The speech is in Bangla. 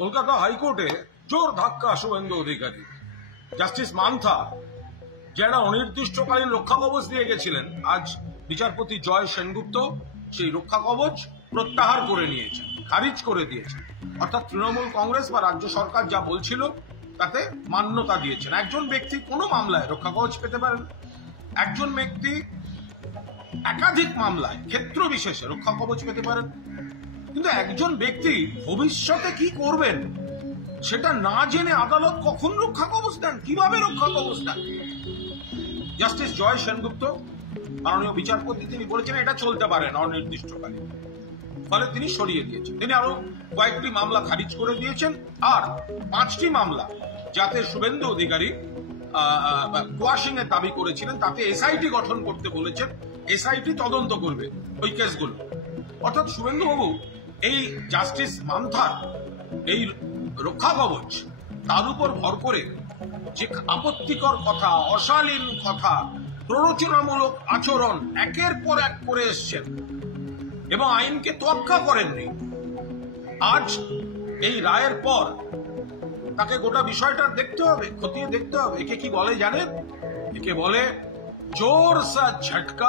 কলকাতা হাইকোর্টে জোর ধাক্কা শুভেন্দু অধিকারী। জাস্টিস মান্থা যারা অনির্দিষ্টকালীন রক্ষা কবচ দিয়ে গেছিলেন, আজ বিচারপতি জয় সেনগুপ্ত সেই রক্ষা কবচ প্রত্যাহার করে নিয়েছেন, খারিজ করে দিয়েছেন। অর্থাৎ তৃণমূল কংগ্রেস বা রাজ্য সরকার যা বলছিল তাতে মান্যতা দিয়েছেন। একজন ব্যক্তি কোনো মামলায় রক্ষা কবচ পেতে পারেন, একজন ব্যক্তি একাধিক মামলায় ক্ষেত্র বিশেষে রক্ষা কবচ পেতে পারেন, কিন্তু একজন ব্যক্তি ভবিষ্যতে কি করবেন সেটা না জেনে আদালত কখন রক্ষা কবচ দেন, কিভাবে রক্ষা কবচ দেন? জাস্টিস জয় সেনগুপ্ত মাননীয় বিচারপতি তিনি বলেছেন এটা চলতে পারে না অনির্দিষ্টকালীন, ফলে তিনি সরিয়ে দিয়েছেন। তিনি আরো কয়েকটি মামলা খারিজ করে দিয়েছেন, আর 5টি মামলা যাতে শুভেন্দু অধিকারী কোয়াশিং এর দাবি করেছিলেন তাতে এসআইটি গঠন করতে বলেছেন, এসআইটি তদন্ত করবে ওই কেসগুলো। অর্থাৎ শুভেন্দু বাবু এই জাস্টিস মান্থার এই রক্ষা কবচ তার উপর ভর করে যে আপত্তিকর কথা, অশালীন কথা, প্ররোচনামূলক আচরণ একের পর এক করে এসছেন এবং আইনকে তোয়াক্কা করেননি। আজ এই রায়ের পর তাকে গোটা বিষয়টা দেখতে হবে, খতিয়ে দেখতে হবে। একে কি বলে জানেন? একে বলে জোর সা ঝটকা